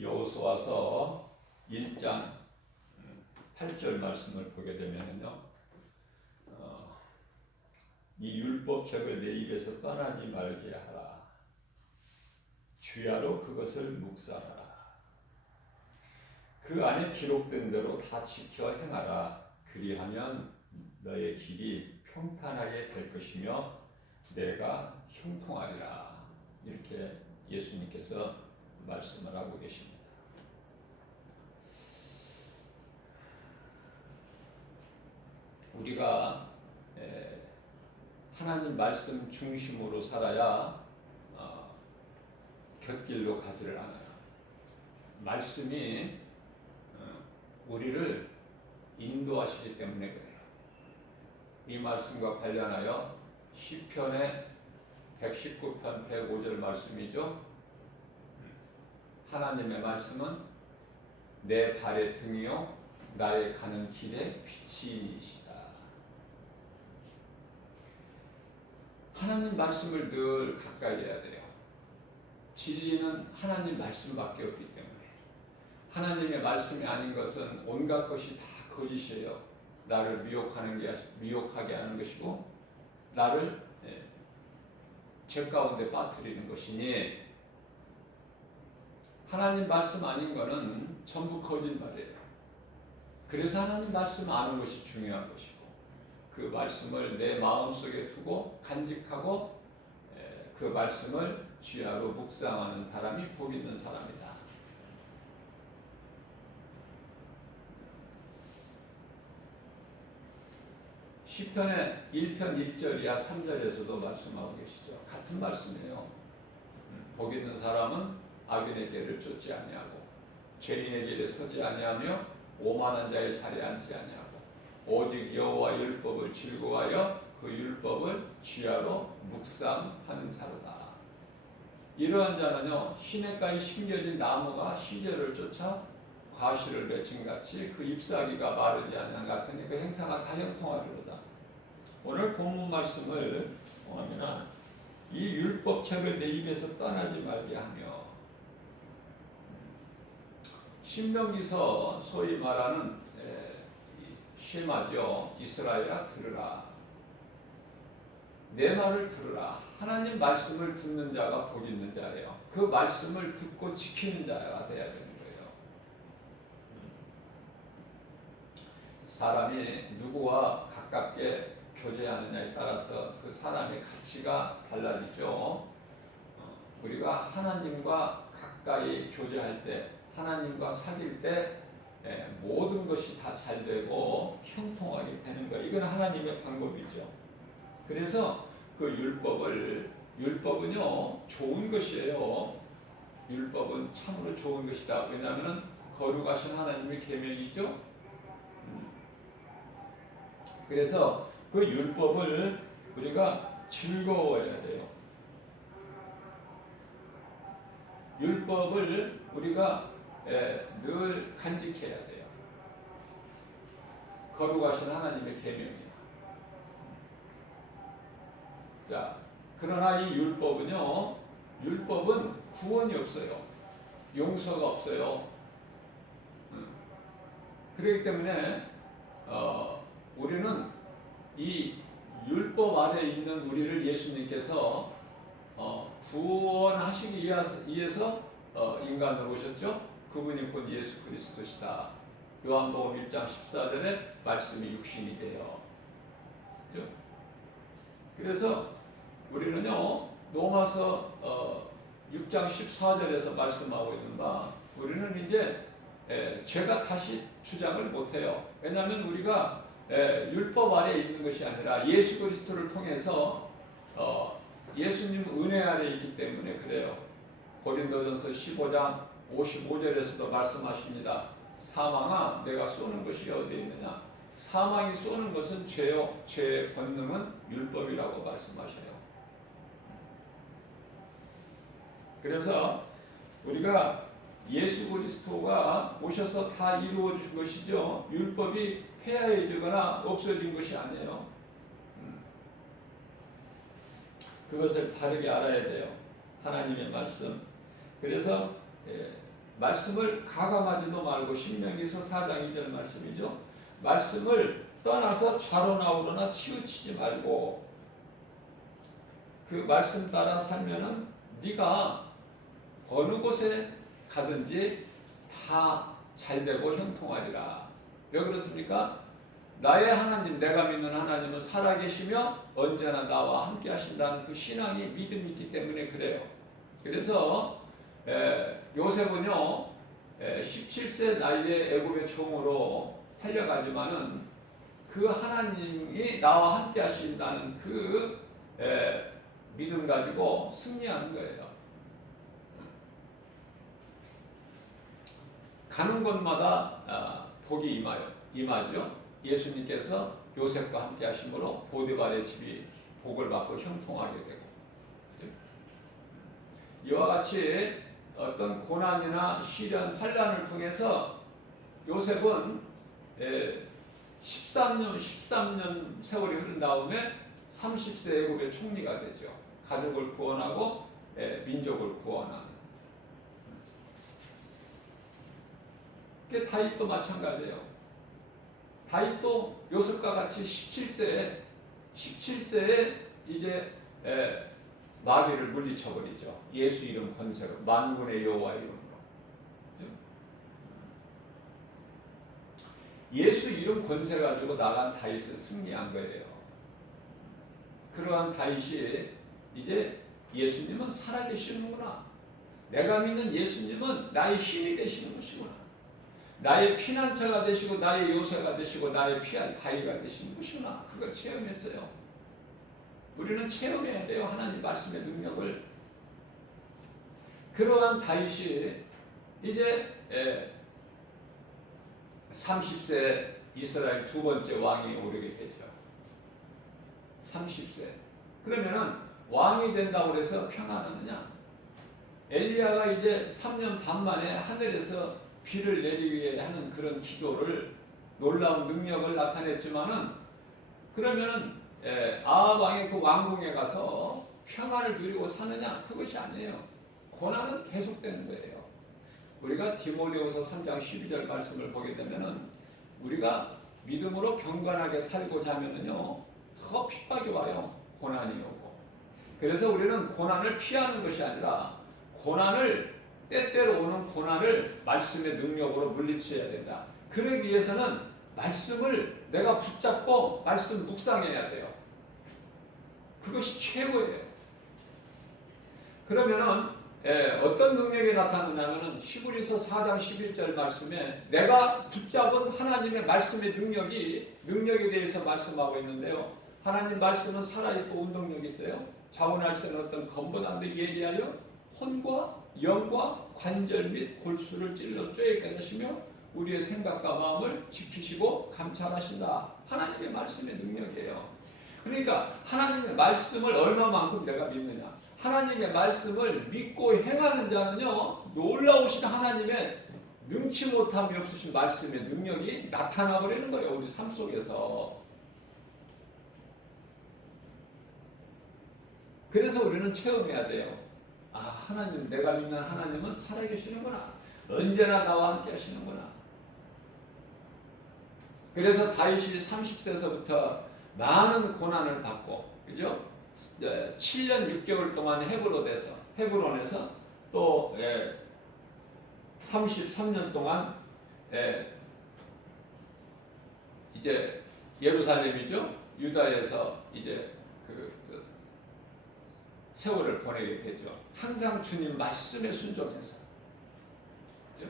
여호수아서 1장 8절 말씀을 보게 되면요, 이 율법책을 내 입에서 떠나지 말게 하라. 주야로 그것을 묵상하라. 그 안에 기록된 대로 다 지켜 행하라. 그리하면 너의 길이 평탄하게 될 것이며 내가 형통하리라. 이렇게 예수님께서 말씀을 하고 계십니다. 우리가 하나님 말씀 중심으로 살아야 곁길로 가지를 않아요. 말씀이 우리를 인도하시기 때문에 그래요. 이 말씀과 관련하여 시편의 119편 105절 말씀이죠. 하나님의 말씀은 내 발의 등이요 나의 가는 길의 빛이시다. 하나님 말씀을 늘 가까이 해야 돼요. 진리는 하나님 말씀밖에 없기 때문에. 하나님의 말씀이 아닌 것은 온갖 것이 다 거짓이에요. 나를 미혹하게 하는 것이고 나를 죄 가운데 빠뜨리는 것이니, 하나님 말씀 아닌 것은 전부 거짓말이에요. 그래서 하나님 말씀 아는 것이 중요한 것이고, 그 말씀을 내 마음속에 두고 간직하고 그 말씀을 주야로 묵상하는 사람이 복 있는 사람이다. 시편의 1편 1절이야 3절에서도 말씀하고 계시죠. 같은 말씀이에요. 복 있는 사람은 악인의 길을 쫓지 아니하고 죄인의 길에 서지 아니하며 오만한 자의 자리에 앉지 아니하고 오직 여호와 율법을 즐거워하여 그 율법을 주야로 묵상하는 자로다. 이러한 자는요, 시냇가에 심겨진 나무가 시절을 쫓아 과실을 맺힌같이 그 잎사귀가 마르지 아니한 같으니 그 행사가 다 형통하리로다. 오늘 본문 말씀을 보면 이 율법책을 내 입에서 떠나지 말게 하며, 신명기서 소위 말하는 쉐마죠. 이스라엘아 들으라. 내 말을 들으라. 하나님 말씀을 듣는 자가 복 있는 자예요. 그 말씀을 듣고 지키는 자가 되어야 되는 거예요. 사람이 누구와 가깝게 교제하느냐에 따라서 그 사람의 가치가 달라지죠. 우리가 하나님과 가까이 교제할 때, 하나님과 사귈 때 모든 것이 다 잘 되고 형통하게 되는 거, 이건 하나님의 방법이죠. 그래서 그 율법은요 좋은 것이에요. 율법은 참으로 좋은 것이다. 왜냐하면 거룩하신 하나님의 계명이죠. 그래서 그 율법을 우리가 즐거워해야 돼요. 율법을 우리가 늘 간직해야 돼요. 거룩하신 하나님의 계명이에요. 자, 그러나 이 율법은 구원이 없어요. 용서가 없어요. 그렇기 때문에 우리는 이 율법 아래 있는 우리를 예수님께서 구원하시기 위해서 인간으로 오셨죠. 그분이 곧 예수 그리스도시다. 요한복음 1장 14절에 말씀이 육신이 돼요. 그렇죠? 그래서 우리는요, 로마서 6장 14절에서 말씀하고 있는 바, 우리는 이제 죄가 다시 주장을 못해요. 왜냐하면 우리가 율법 아래 있는 것이 아니라 예수 그리스도를 통해서 예수님 은혜 아래 있기 때문에 그래요. 고린도전서 15장 55절에서도 말씀하십니다. 사망아 내가 쏘는 것이 어디 있느냐. 사망이 쏘는 것은 죄요. 죄의 권능은 율법이라고 말씀하셔요. 그래서 우리가 예수 그리스도가 오셔서 다 이루어 준 것이죠. 율법이 폐하해지거나 없어진 것이 아니에요. 그것을 바르게 알아야 돼요. 하나님의 말씀. 그래서 말씀을 가감하지도 말고 신명기서 4장 2절 말씀이죠. 말씀을 떠나서 좌로 나오거나 치우치지 말고 그 말씀 따라 살면은 네가 어느 곳에 가든지 다 잘되고 형통하리라. 왜 그렇습니까? 나의 하나님, 내가 믿는 하나님은 살아계시며 언제나 나와 함께 하신다는 그 신앙이 믿음이 있기 때문에 그래요. 그래서 요셉은요 17세 나이에 애굽의 종으로 팔려가지만은 그 하나님이 나와 함께 하신다는 그 믿음 가지고 승리하는 거예요. 가는 곳마다 복이 임하죠. 예수님께서 요셉과 함께 하심으로 보디발의 집이 복을 받고 형통하게 되고, 이와 같이 어떤 고난이나 시련, 환난을 통해서 요셉은 13년 세월이 흐른 다음에 30세 애굽의 총리가 되죠. 가족을 구원하고 민족을 구원하는. 다윗도 마찬가지예요. 다윗도 요셉과 같이 17세에 이제 마귀를 물리쳐버리죠. 예수 이름 권세로, 만군의 여호와 이름으로. 예수 이름 권세 가지고 나간 다윗을 승리한 거예요. 그러한 다윗이 이제 예수님은 살아계시는구나. 내가 믿는 예수님은 나의 힘이 되시는 것이구나. 나의 피난처가 되시고 나의 요새가 되시고 나의 피할 바위가 되시는 것이구나. 그걸 체험했어요. 우리는 체험해야 돼요. 하나님 말씀의 능력을. 그러한 다윗이 이제 30세 이스라엘 두 번째 왕이 오르게 되죠. 30세. 그러면은 왕이 된다고 해서 평안하느냐? 엘리야가 이제 3년 반 만에 하늘에서 비를 내리게 하는 그런 기도를, 놀라운 능력을 나타냈지만은, 그러면은 아합 왕의 그 왕궁에 가서 평안을 누리고 사느냐? 그것이 아니에요. 고난은 계속되는 거예요. 우리가 디모데후서 3장 12절 말씀을 보게 되면은 우리가 믿음으로 경건하게 살고자 하면은요 더 핍박이 와요. 고난이 오고. 그래서 우리는 고난을 피하는 것이 아니라 때때로 오는 고난을 말씀의 능력으로 물리쳐야 된다. 그러기 위해서는 말씀을 내가 붙잡고 말씀 묵상해야 돼요. 그것이 최고예요. 그러면은 어떤 능력이 나타나냐면은 히브리서 4장 11절 말씀에 내가 붙잡은 하나님의 말씀의 능력에 대해서 말씀하고 있는데요. 하나님 말씀은 살아있고 운동력이 있어요. 자원할 때는 어떤 검보다도 예리하여 혼과 영과 관절 및 골수를 찔러 쪼개게 하시며 우리의 생각과 마음을 지키시고 감찰하신다. 하나님의 말씀의 능력이에요. 그러니까 하나님의 말씀을 얼마만큼 내가 믿느냐. 하나님의 말씀을 믿고 행하는 자는요 놀라우신 하나님의 능치 못함이 없으신 말씀의 능력이 나타나 버리는 거예요. 우리 삶 속에서. 그래서 우리는 체험해야 돼요. 아, 하나님, 내가 믿는 하나님은 살아계시는구나. 언제나 나와 함께 하시는구나. 그래서 다윗이 30세서부터 많은 고난을 받고, 그죠? 7년 6개월 동안 헤브론에서 또 33년 동안 이제 예루살렘이죠. 유다에서 이제 그 세월을 보내게 되죠. 항상 주님 말씀에 순종해서. 그죠?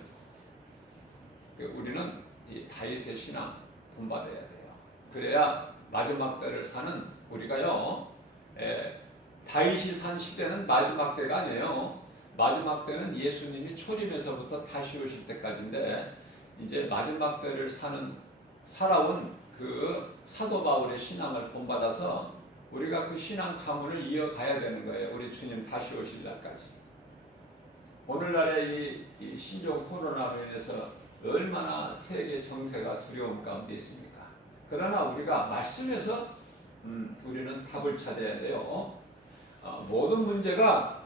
우리는 이 다윗의 신앙 본받아야 돼요. 그래야 마지막 때를 사는 우리가요. 다윗이 산 시대는 마지막 때가 아니에요. 마지막 때는 예수님이 초림에서부터 다시 오실 때까지인데 이제 마지막 때를 살아온 그 사도 바울의 신앙을 본받아서 우리가 그 신앙 가문을 이어가야 되는 거예요. 우리 주님 다시 오실 날까지. 오늘날의 이 신종 코로나로 인해서 얼마나 세계 정세가 두려움 가운데 있습니까? 그러나 우리가 말씀에서 우리는 답을 찾아야 돼요. 모든 문제가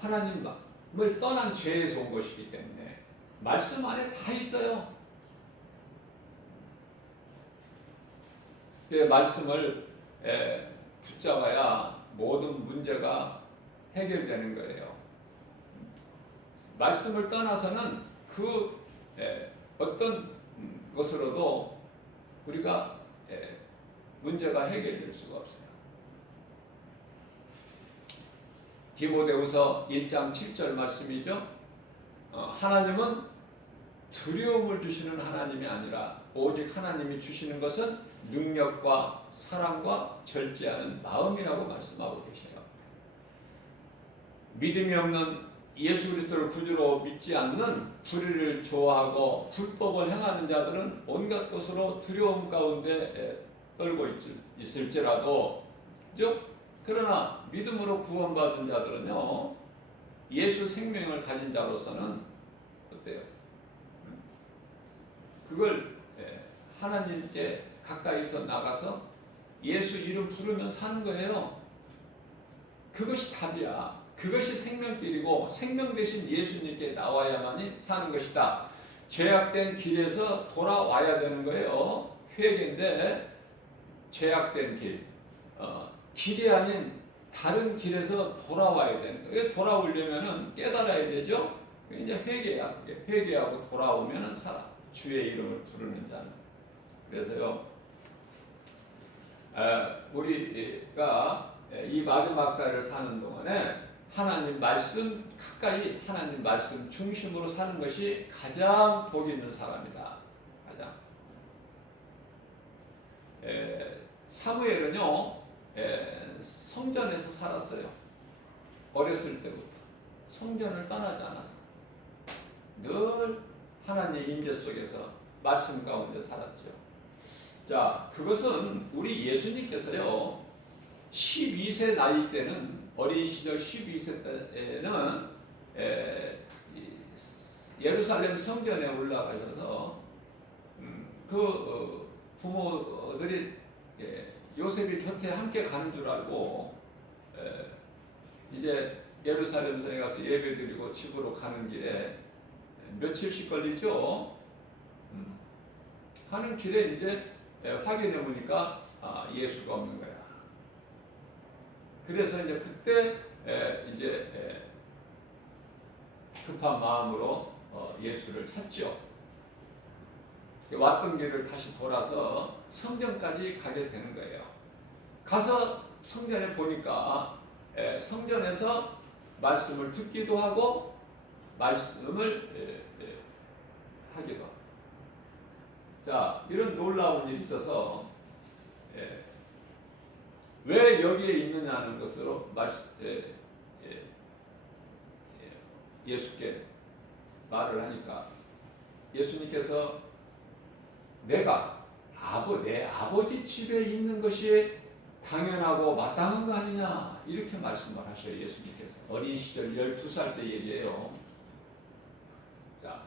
하나님을 떠난 죄에서 온 것이기 때문에 말씀 안에 다 있어요. 그 말씀을 붙잡아야 모든 문제가 해결되는 거예요. 말씀을 떠나서는 그 어떤 것으로도 우리가 문제가 해결될 수가 없어요. 디모데후서 1장 7절 말씀이죠. 하나님은 두려움을 주시는 하나님이 아니라 오직 하나님이 주시는 것은 능력과 사랑과 절제하는 마음이라고 말씀하고 계세요. 믿음이 없는 예수 그리스도를 구주로 믿지 않는 불의를 좋아하고 불법을 행하는 자들은 온갖 것으로 두려움 가운데 떨고 있을지라도, 그죠? 그러나 믿음으로 구원받은 자들은요, 예수 생명을 가진 자로서는 어때요? 그걸 하나님께 가까이 더 나가서 예수 이름 부르면 사는 거예요. 그것이 답이야. 그것이 생명길이고 생명 대신 예수님께 나와야만이 사는 것이다. 죄악된 길에서 돌아와야 되는 거예요. 회개인데 죄악된 길, 길이 아닌 다른 길에서 돌아와야 되는 거예요. 돌아오려면은 깨달아야 되죠. 이제 회개야. 회개하고 돌아오면은 살아. 주의 이름을 부르는 자는. 그래서요, 우리가 이 마지막 달을 사는 동안에 하나님 말씀 가까이, 하나님 말씀 중심으로 사는 것이 가장 복 있는 사람이다. 가장. 사무엘은요, 성전에서 살았어요. 어렸을 때부터 성전을 떠나지 않았어요. 늘 하나님의 임재 속에서 말씀 가운데 살았죠. 자, 그것은 우리 예수님께서요, 12세 나이 때는, 어린 시절 12세 때는 예루살렘 성전에 올라가셔서 그 부모들이 요셉이 곁에 함께 가는 줄 알고 이제 예루살렘에 가서 예배드리고 집으로 가는 길에 며칠씩 걸리죠. 가는 길에 이제 확인해 보니까 예수가 없는 거야. 그래서 이제 그때 이제 급한 마음으로 예수를 찾죠. 왔던 길을 다시 돌아서 성전까지 가게 되는 거예요. 가서 성전에 보니까 성전에서 말씀을 듣기도 하고 말씀을 하기도 하고. 자, 이런 놀라운 일이 있어서 왜 여기에 있느냐는 것으로 예수께 말을 하니까 예수님께서 내가 내 아버지 집에 있는 것이 당연하고 마땅한 거 아니냐 이렇게 말씀을 하셔요. 예수님께서 어린 시절 12살 때 얘기예요. 자,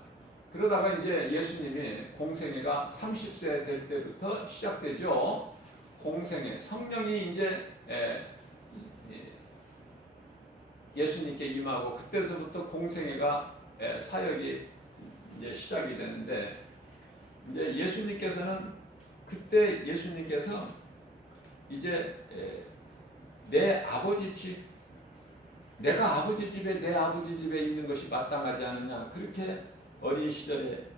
그러다가 이제 예수님이 공생애가 30세 될 때부터 시작되죠. 공생애, 성령이 이제 예수님께 임하고 그때서부터 공생애가 사역이 이제 시작이 되는데, 이제 예수님께서는 그때 예수님께서 이제 내 아버지 집, 내가 아버지 집에 내 아버지 집에 있는 것이 마땅하지 않느냐 그렇게 어린 시절에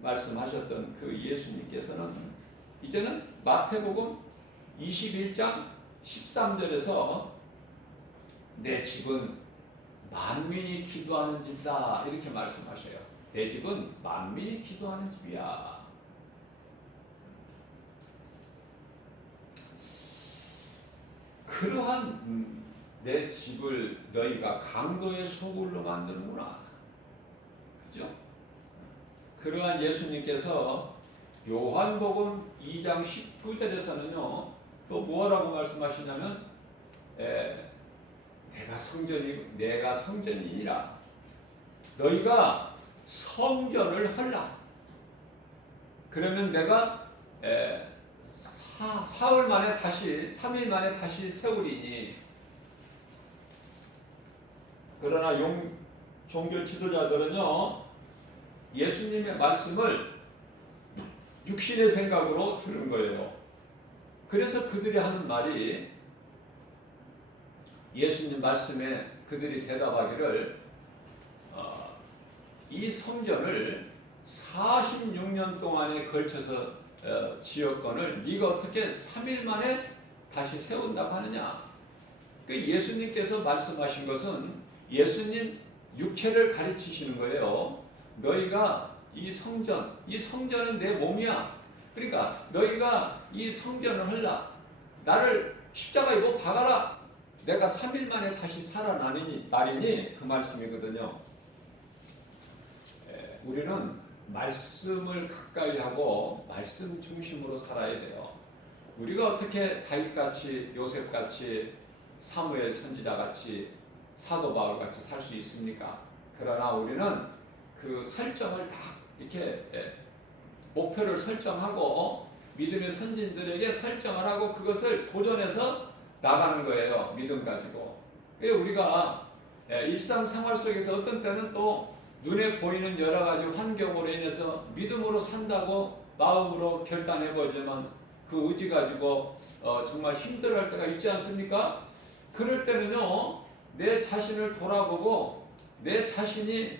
말씀하셨던 그 예수님께서는 이제는 마태복음 21장 13절에서 내 집은 만민이 기도하는 집이다 이렇게 말씀하셔요. 내 집은 만민이 기도하는 집이야. 그러한 내 집을 너희가 강도의 소굴로 만드는구나. 그죠? 그러한 예수님께서 요한복음 2장 19절에서는요 또 뭐라고 말씀하시냐면 내가 성전이니라 너희가 성전을 헐라. 그러면 내가 사흘 만에 다시 3일 만에 다시 세우리니. 그러나 종교 지도자들은요, 예수님의 말씀을 육신의 생각으로 들은 거예요. 그래서 그들이 하는 말이, 예수님 말씀에 그들이 대답하기를, 이 성전을 46년 동안에 걸쳐서 지었건을 네가 어떻게 3일 만에 다시 세운다고 하느냐. 그 예수님께서 말씀하신 것은 예수님 육체를 가르치시는 거예요. 너희가 이 성전은 내 몸이야. 그러니까 너희가 이 성전을 하라. 나를 십자가에 못 박아라. 내가 3일 만에 다시 살아나리니 그 말씀이거든요. 우리는 말씀을 가까이 하고 말씀 중심으로 살아야 돼요. 우리가 어떻게 다윗같이, 요셉같이, 사무엘 선지자같이, 사도 바울같이 살 수 있습니까? 그러나 우리는 그 설정을 다 이렇게 목표를 설정하고 믿음의 선진들에게 설정을 하고 그것을 도전해서 나가는 거예요. 믿음 가지고. 우리가 일상생활 속에서 어떤 때는 또 눈에 보이는 여러 가지 환경으로 인해서 믿음으로 산다고 마음으로 결단해보지만 그 의지 가지고 정말 힘들어할 때가 있지 않습니까? 그럴 때는요, 내 자신을 돌아보고 내 자신이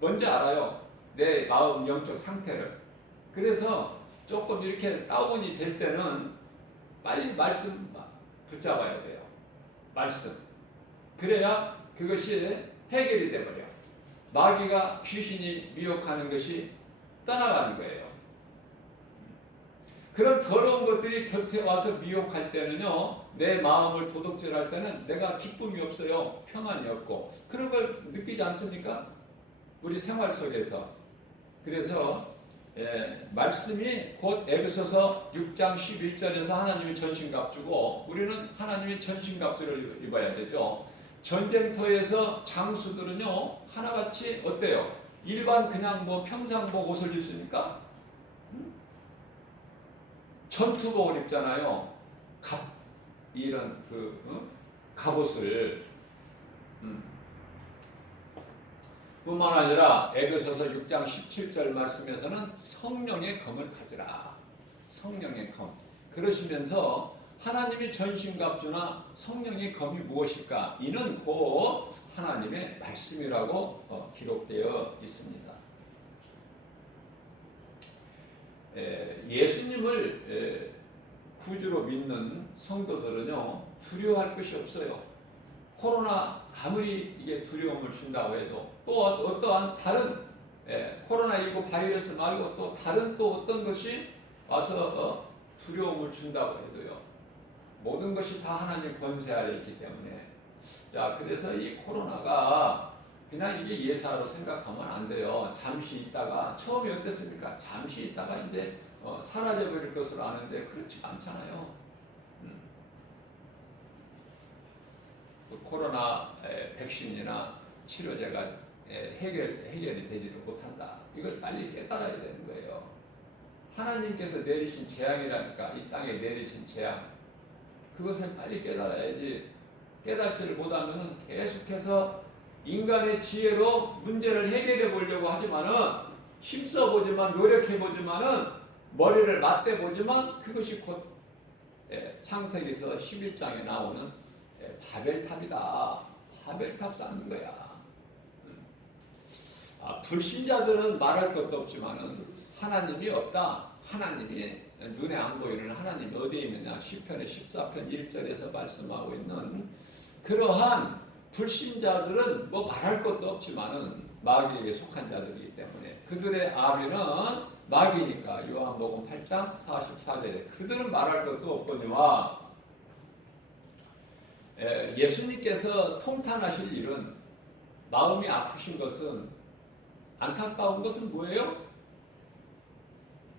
먼저 알아요. 내 마음 영적 상태를. 그래서 조금 이렇게 다운이 될 때는 빨리 말씀 붙잡아야 돼요. 말씀. 그래야 그것이 해결이 돼버려요. 마귀가, 귀신이 미혹하는 것이 떠나가는 거예요. 그런 더러운 것들이 곁에 와서 미혹할 때는요, 내 마음을 도둑질할 때는 내가 기쁨이 없어요. 평안이 없고. 그런 걸 느끼지 않습니까? 우리 생활 속에서. 그래서 말씀이 곧 에베소서 6장 11절에서 하나님의 전신갑주고 우리는 하나님의 전신갑주를 입어야 되죠. 전쟁터에서 장수들은요, 하나같이 어때요? 일반 그냥 평상복 옷을 입습니까? 전투복을 입잖아요. 이런 갑옷을. 뿐만 아니라 에베소서 6장 17절 말씀에서는 성령의 검을 가지라. 성령의 검. 그러시면서 하나님의 전신갑주나 성령의 검이 무엇일까? 이는 곧 하나님의 말씀이라고 기록되어 있습니다. 예수님을 구주로 믿는 성도들은요, 두려워할 것이 없어요. 코로나 아무리 이게 두려움을 준다고 해도 또 어떠한 다른 코로나19 바이러스 말고 또 다른 또 어떤 것이 와서 두려움을 준다고 해도요, 모든 것이 다 하나님 권세 아래 있기 때문에. 자, 그래서 이 코로나가 그냥 이게 예사로 생각하면 안 돼요. 잠시 있다가, 처음에 어땠습니까? 잠시 있다가 이제 사라져버릴 것으로 아는데 그렇지 않잖아요. 코로나 백신이나 치료제가 해결이 되지를 못한다. 이걸 빨리 깨달아야 되는 거예요. 하나님께서 내리신 재앙이라니까, 이 땅에 내리신 재앙. 그것을 빨리 깨달아야지. 깨닫지를 못하면 계속해서 인간의 지혜로 문제를 해결해 보려고 하지만은, 힘써 보지만, 노력해 보지만은, 머리를 맞대 보지만, 그것이 곧 창세기서 11장에 나오는 바벨탑이다. 바벨탑 쌓는 거야. 불신자들은 말할 것도 없지만은 하나님이 없다. 하나님이 눈에 안 보이는 하나님이 어디에 있느냐. 시편의 14편 1절에서 말씀하고 있는 그러한 불신자들은 말할 것도 없지만은 마귀에게 속한 자들이기 때문에 그들의 아비는 마귀니까. 요한복음 8장 44절에 그들은 말할 것도 없거니와. 예수님께서 통탄하실 일은, 마음이 아프신 것은, 안타까운 것은 뭐예요?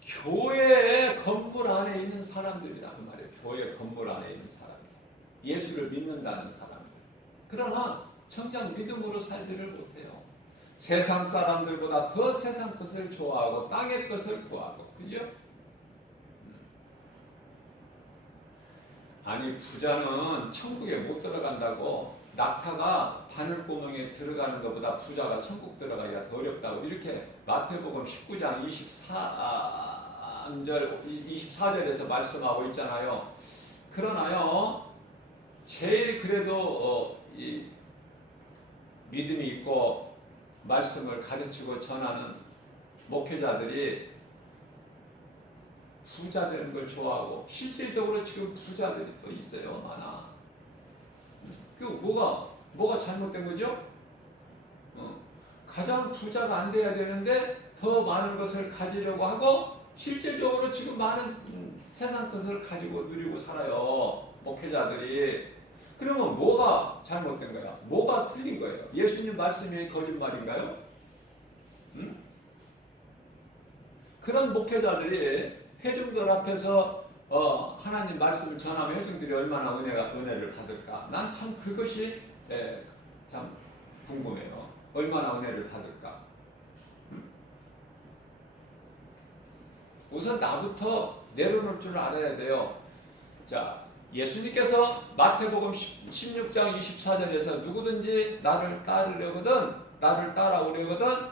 교회 건물 안에 있는 사람들이다 그 말이에요. 교회 건물 안에 있는 사람, 예수를 믿는다는 사람들. 그러나 정작 믿음으로 살지를 못해요. 세상 사람들보다 더 세상 것을 좋아하고 땅의 것을 구하고. 그죠? 아니, 부자는 천국에 못 들어간다고 낙타가 바늘구멍에 들어가는 것보다 부자가 천국 들어가기가 더 어렵다고 이렇게 마태복음 19장 24절에서 말씀하고 있잖아요. 그러나요, 제일 그래도 이 믿음이 있고 말씀을 가르치고 전하는 목회자들이 부자 되는 걸 좋아하고 실질적으로 지금 부자들이 또 있어요. 많아. 그 뭐가 잘못된 거죠? 가장 부자가 안 돼야 되는데 더 많은 것을 가지려고 하고 실질적으로 지금 많은 세상 것을 가지고 누리고 살아요. 목회자들이. 그러면 뭐가 잘못된 거야? 뭐가 틀린 거예요? 예수님 말씀이 거짓말인가요? 그런 목회자들이 회중들 앞에서 하나님 말씀을 전하면 회중들이 얼마나 은혜를 받을까? 난 참 그것이 참 궁금해요. 얼마나 은혜를 받을까? 우선 나부터 내려놓을 줄 알아야 돼요. 자, 예수님께서 마태복음 16장 24절에서 누구든지 나를 따라오려거든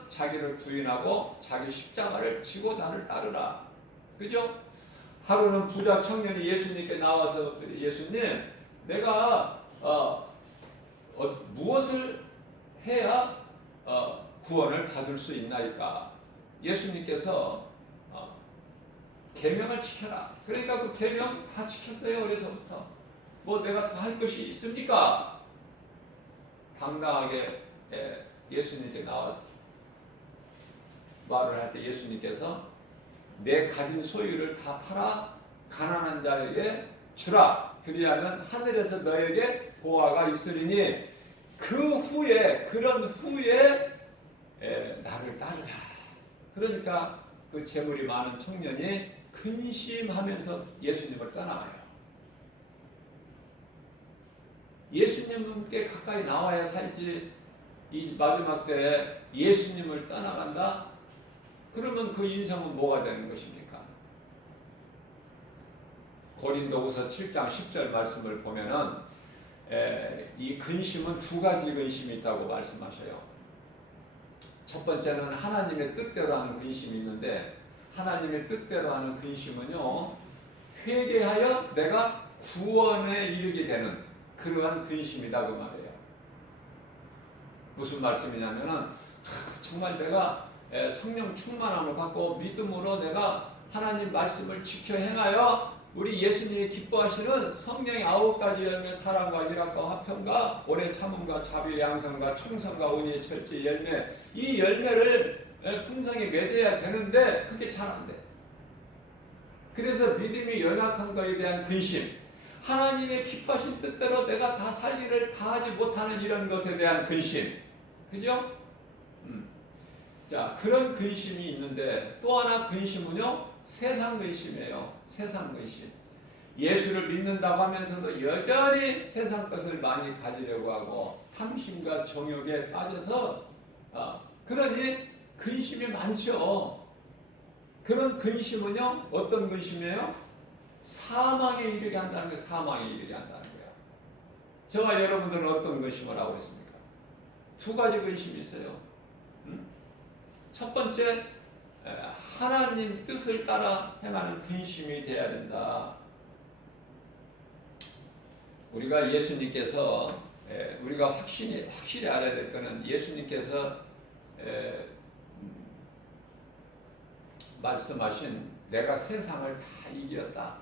자기를 부인하고 자기 십자가를 지고 나를 따르라. 그죠? 하루는 부자 청년이 예수님께 나와서 예수님, 내가 무엇을 해야 구원을 받을 수 있나이까? 예수님께서 계명을 지켜라. 그러니까 그 계명 다 지켰어요. 어려서부터. 뭐 내가 다 할 것이 있습니까? 당당하게 예수님께 나와서 말을 할 때 예수님께서 내 가진 소유를 다 팔아 가난한 자에게 주라. 그리하면 하늘에서 너에게 보화가 있으리니 그런 후에 나를 따르라. 그러니까 그 재물이 많은 청년이 근심하면서 예수님을 떠나가요. 예수님께 가까이 나와야 살지. 이 마지막 때에 예수님을 떠나간다? 그러면 그 인생은 뭐가 되는 것입니까? 고린도후서 7장 10절 말씀을 보면은 이 근심은 두 가지 근심이 있다고 말씀하셔요. 첫 번째는 하나님의 뜻대로 하는 근심이 있는데, 하나님의 뜻대로 하는 근심은요, 회개하여 내가 구원에 이르게 되는 그러한 근심이다 그 말이에요. 무슨 말씀이냐면은 정말 내가 성령 충만함을 받고 믿음으로 내가 하나님 말씀을 지켜 행하여 우리 예수님이 기뻐하시는 성령의 9가지 열매, 사랑과 희락과 화평과 오래 참음과 자비의 양성과 충성과 온유의 철저의 열매, 이 열매를 품성이 맺어야 되는데 그게 잘 안 돼. 그래서 믿음이 연약한 것에 대한 근심, 하나님의 기뻐하신 뜻대로 내가 다 살 일을 다 하지 못하는 이런 것에 대한 근심, 그죠? 자, 그런 근심이 있는데 또 하나 근심은요, 세상 근심이에요. 세상 근심. 예수를 믿는다고 하면서도 여전히 세상 것을 많이 가지려고 하고 탐심과 정욕에 빠져서 그러니 근심이 많죠. 그런 근심은요, 어떤 근심이에요? 사망에 이르게 한다는 거예요. 사망에 이르게 한다는 거예요. 저와 여러분들은 어떤 근심을 하고 있습니까? 두 가지 근심이 있어요. 첫 번째, 하나님 뜻을 따라 행하는 근심이 돼야 된다. 우리가 예수님께서 우리가 확실히 알아야 될 것은 예수님께서 말씀하신 내가 세상을 다 이겼다.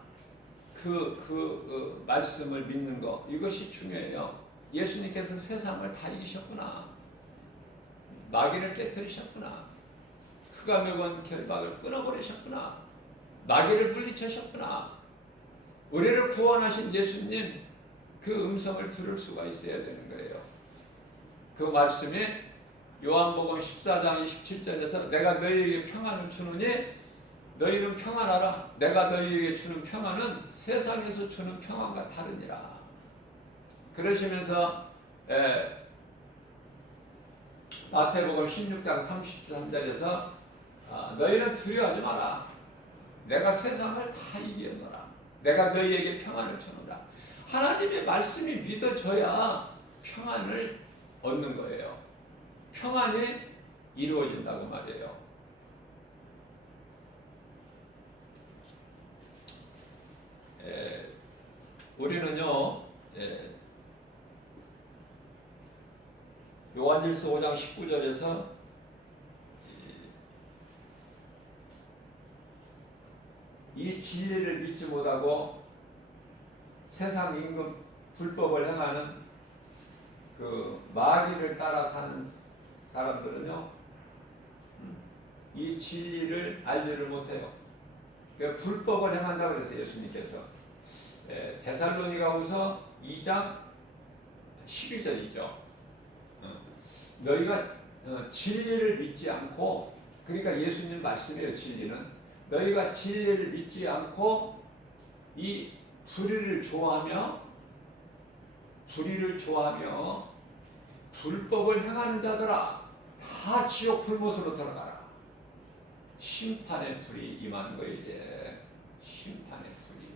그 말씀을 믿는 것, 이것이 중요해요. 예수님께서 세상을 다 이기셨구나. 마귀를 깨뜨리셨구나. 흑암의 권 결박을 끊어버리셨구나. 마귀를 물리치셨구나. 우리를 구원하신 예수님, 그 음성을 들을 수가 있어야 되는 거예요. 그 말씀이 요한복음 14장 27절에서 내가 너희에게 평안을 주느니 너희는 평안하라. 내가 너희에게 주는 평안은 세상에서 주는 평안과 다르니라. 그러시면서 마태복음 16장 33절에서 너희는 두려워하지 마라. 내가 세상을 다 이겼노라. 내가 너희에게 평안을 주노라. 하나님의 말씀이 믿어져야 평안을 얻는 거예요. 평안이 이루어진다고 말이에요. 우리는요, 요한일서 5장 19절에서 이 진리를 믿지 못하고 세상 임금 불법을 행하는 그 마귀를 따라 사는 사람들은요, 이 진리를 알지를 못해요. 그 불법을 행한다고 그래서 예수님께서 데살로니가후서 2장 12절이죠. 너희가 진리를 믿지 않고, 그러니까 예수님 말씀이에요. 진리는 너희가 진리를 믿지 않고 이 불의를 좋아하며 불법을 행하는 자들아, 다 지옥 불못으로 들어가라. 심판의 불이 임하는 거예요. 이제 심판의 불이.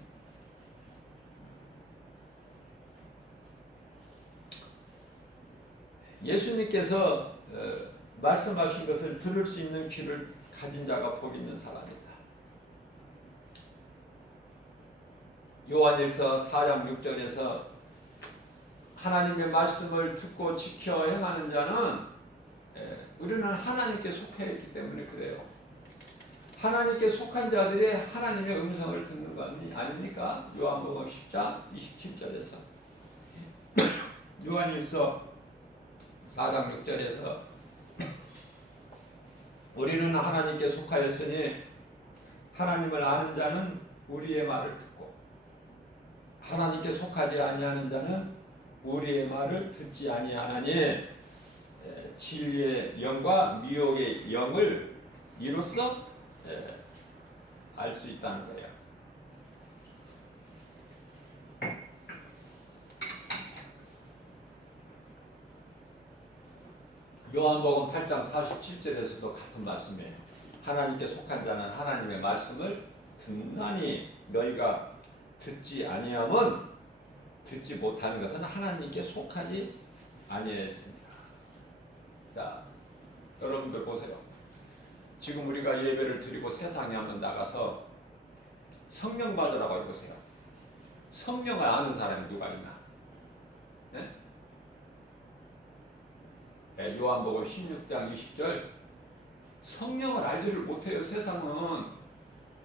예수님께서 말씀하신 것을 들을 수 있는 귀를 가진 자가 복 있는 사람이다. 요한일서 4장 6절에서 하나님의 말씀을 듣고 지켜 행하는 자는, 우리는 하나님께 속해 있기 때문에 그래요. 하나님께 속한 자들이 하나님의 음성을 듣는 거 아닙니까? 요한복음 10장 27절에서 요한일서 4장 6절에서 우리는 하나님께 속하였으니 하나님을 아는 자는 우리의 말을 듣고 하나님께 속하지 아니하는 자는 우리의 말을 듣지 아니하나니 진리의 영과 미혹의 영을 이로써 알 수 있다는 거예요. 요한복음 8장 47절에서도 같은 말씀이에요. 하나님께 속한 자는 하나님의 말씀을 듣나니 너희가 듣지 아니하면 듣지 못하는 것은 하나님께 속하지 아니했습니다. 자, 여러분들 보세요. 지금 우리가 예배를 드리고 세상에 한번 나가서 성령 받으라고 해보세요. 성령을 아는 사람이 누가 있나? 네? 요한복음 16장 20절 성령을 알지를 못해요. 세상은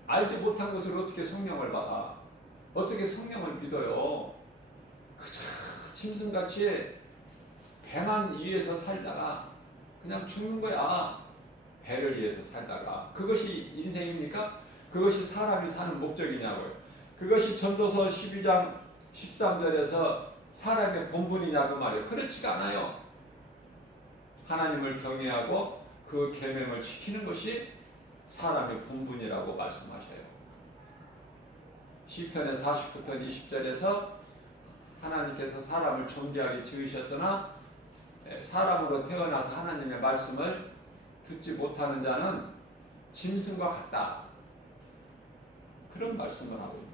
알지 못한 것을 어떻게 성령을 받아? 어떻게 성령을 믿어요? 그저 짐승같이 배만 위해서 살다가 그냥 죽는 거야. 배를 위해서 살다가. 그것이 인생입니까? 그것이 사람이 사는 목적이냐고요. 그것이 전도서 12장 13절에서 사람의 본분이냐 그 말이에요. 그렇지가 않아요. 하나님을 경외하고 그 계명을 지키는 것이 사람의 본분이라고 말씀하셔요. 시편의 49편 20절에서 하나님께서 사람을 존귀하게 지으셨으나 사람으로 태어나서 하나님의 말씀을 듣지 못하는 자는 짐승과 같다. 그런 말씀을 하고 있는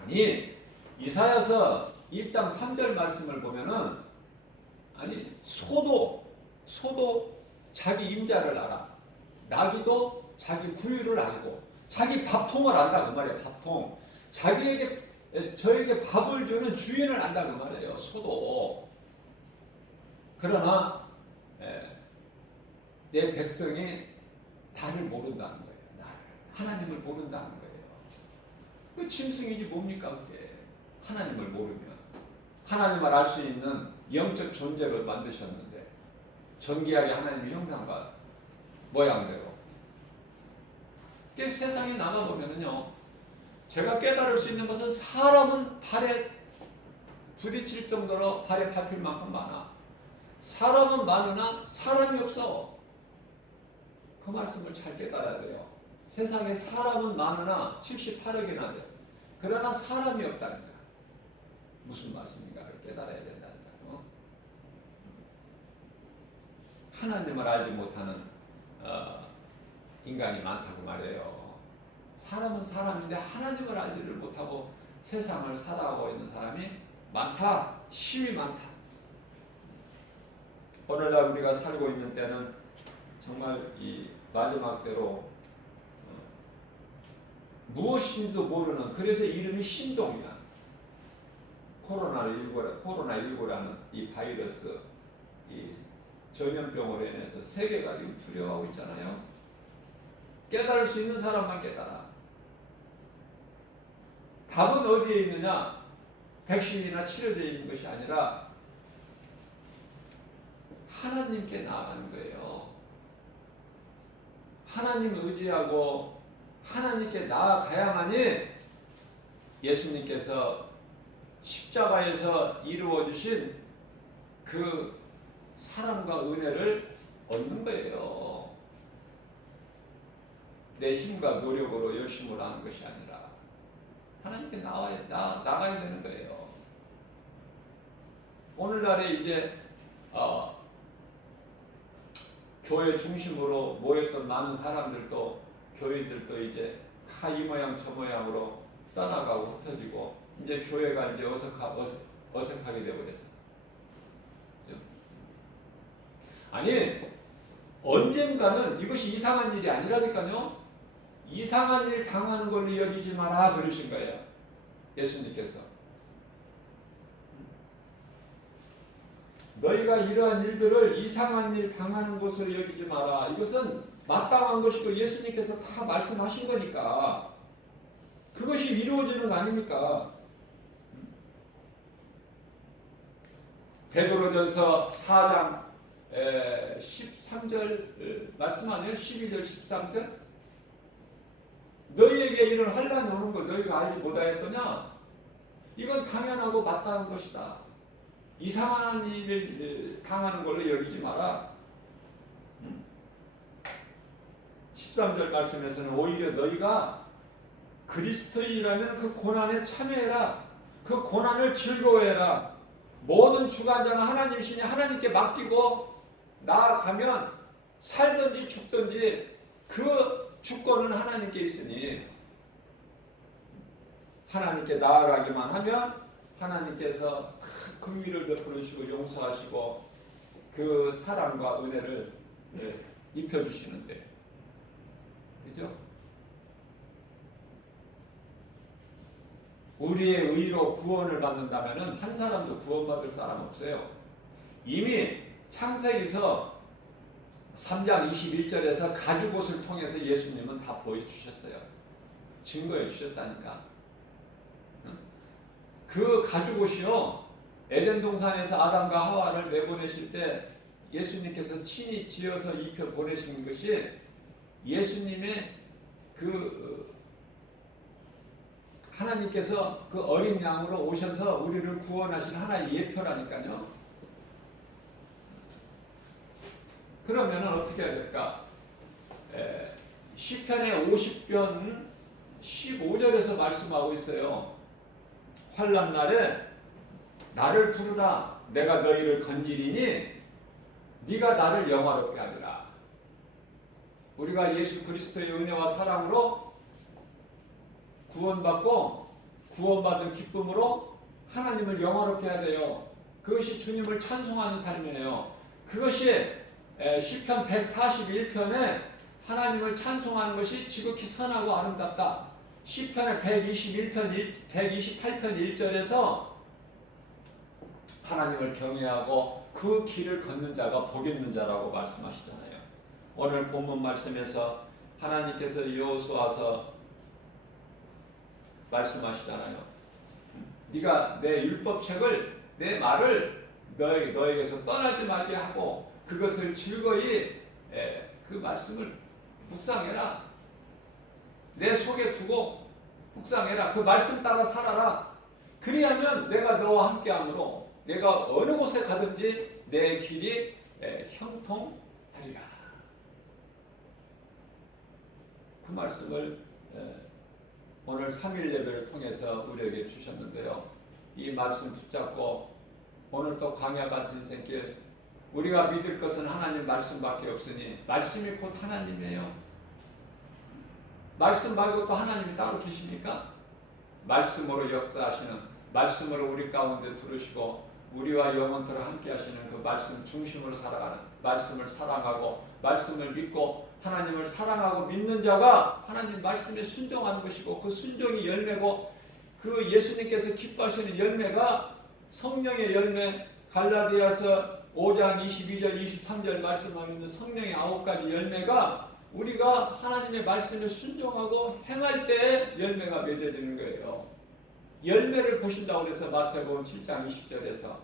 거예요. 아니, 이사야서 1장 3절 말씀을 보면은, 아니, 소도 자기 임자를 알아. 나귀도 자기 구유를 알고 자기 밥통을 안다 그 말이에요. 밥통. 저에게 밥을 주는 주인을 안다 그 말이에요. 소도. 그러나 내 백성이 나를 모른다는 거예요. 나를. 하나님을 모른다는 거예요. 그 짐승이지 뭡니까 그게. 하나님을 모르면. 하나님을 알 수 있는 영적 존재를 만드셨는데 존귀하게 하나님의 형상과 모양대로. 세상에 나가보면요, 제가 깨달을 수 있는 것은 사람은 발에 부딪힐 정도로 발에 밟힐 만큼 많아. 사람은 많으나 사람이 없어. 그 말씀을 잘 깨달아야 돼요. 세상에 사람은 많으나 78억이나 돼. 그러나 사람이 없다니까. 무슨 말씀인가 깨달아야 된다니까. 하나님을 알지 못하는 인간이 많다고 말해요. 사람은 사람인데 하나님을 알지를 못하고 세상을 살아가고 있는 사람이 많다. 힘이 많다. 오늘날 우리가 살고 있는 때는 정말 이 마지막 때로 무엇인지도 모르는, 그래서 이름이 신동이야. 코로나19라는 이 바이러스, 이 전염병으로 인해서 세계가 지금 두려워하고 있잖아요. 깨달을 수 있는 사람만 깨달아. 답은 어디에 있느냐? 백신이나 치료제에 있는 것이 아니라 하나님께 나아가는 거예요. 하나님을 의지하고 하나님께 나아가야만이 예수님께서 십자가에서 이루어주신 그 사랑과 은혜를 얻는 거예요. 내 힘과 노력으로 열심으로 하는 것이 아니라 하나님께 나가야 되는 거예요. 오늘날에 이제 교회 중심으로 모였던 많은 사람들도, 교인들도 이제 다 이 모양 저 모양으로 떠나가고 흩어지고, 이제 교회가 이제 어색하게 되어버렸어. 아니, 언젠가는 이것이 이상한 일이 아니라니까요. 이상한 일 당하는 걸로 여기지 마라 그러신 거예요, 예수님께서. 너희가 이러한 일들을 이상한 일 당하는 것으로 여기지 마라. 이것은 마땅한 것이고 예수님께서 다 말씀하신 거니까 그것이 이루어지는 거 아닙니까? 베드로전서 4장 13절 말씀 아니에요? 12절 13절? 너희에게 이런 환란이 오는 걸 너희가 알지 못하였더냐? 이건 당연하고 마땅한 것이다. 이상한 일을 당하는 걸로 여기지 마라. 13절 말씀에서는 오히려 너희가 그리스도인이라면 그 고난에 참여해라. 그 고난을 즐거워해라. 모든 주관자는 하나님이시니 하나님께 맡기고 나아가면 살든지 죽든지 그 주권은 하나님께 있으니 하나님께 나아가기만 하면 하나님께서 긍휼을 베풀으시고 용서하시고 그 사랑과 은혜를 입혀주시는데, 그죠? 우리의 의로 구원을 받는다면 한 사람도 구원받을 사람 없어요. 이미 창세기서 3장 21절에서 가죽옷을 통해서 예수님은 다 보여주셨어요. 증거해 주셨다니까. 그 가죽옷이요, 에덴 동산에서 아담과 하와를 내보내실 때 예수님께서 친히 지어서 입혀 보내신 것이 예수님의 그 하나님께서 그 어린 양으로 오셔서 우리를 구원하신 하나의 예표라니까요. 그러면 어떻게 해야 될까? 시편의 50편 15절에서 말씀하고 있어요. 환난 날에 나를 부르라. 내가 너희를 건지리니 네가 나를 영화롭게 하리라. 우리가 예수 그리스도의 은혜와 사랑으로 구원받고 구원받은 기쁨으로 하나님을 영화롭게 해야 돼요. 그것이 주님을 찬송하는 삶이에요. 그것이 시편 141편에 하나님을 찬송하는 것이 지극히 선하고 아름답다. 시편의 128편 1절에서 하나님을 경외하고 그 길을 걷는 자가 복 있는 자라고 말씀하시잖아요. 오늘 본문 말씀에서 하나님께서 여호수아서 말씀하시잖아요. 네가 내 율법책을, 내 말을 너에게서 떠나지 말게 하고 그것을 즐거이 그 말씀을 묵상해라. 내 속에 두고 묵상해라. 그 말씀 따라 살아라. 그리하면 내가 너와 함께함으로 내가 어느 곳에 가든지 내 길이 형통하리라. 그 말씀을 오늘 3일 예배를 통해서 우리에게 주셨는데요. 이 말씀 붙잡고 오늘 또 광야 같은 인생길, 우리가 믿을 것은 하나님 말씀밖에 없으니 말씀이 곧 하나님이에요. 말씀 말고 또 하나님이 따로 계십니까? 말씀으로 역사하시는, 말씀으로 우리 가운데 들으시고 우리와 영원토록 함께 하시는 그 말씀 중심으로 살아가는, 말씀을 사랑하고 말씀을 믿고 하나님을 사랑하고 믿는 자가 하나님 말씀에 순종하는 것이고, 그 순종이 열매고, 그 예수님께서 기뻐하시는 열매가 성령의 열매, 갈라디아서 5장 22절 23절 말씀하고 있는 성령의 9가지 열매가 우리가 하나님의 말씀에 순종하고 행할 때 열매가 맺어지는 거예요. 열매를 보신다고 해서 마태복음 7장 20절에서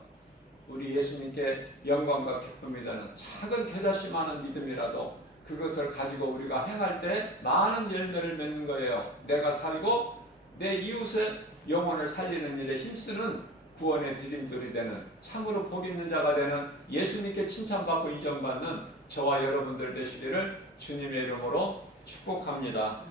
우리 예수님께 영광과 기쁨이 되는 작은 겨자씨만한 믿음이라도 그것을 가지고 우리가 행할 때 많은 열매를 맺는 거예요. 내가 살고 내 이웃의 영혼을 살리는 일에 힘쓰는 구원의 디딤돌이 되는, 참으로 복 있는 자가 되는, 예수님께 칭찬받고 인정받는 저와 여러분들 되시기를 주님의 이름으로 축복합니다.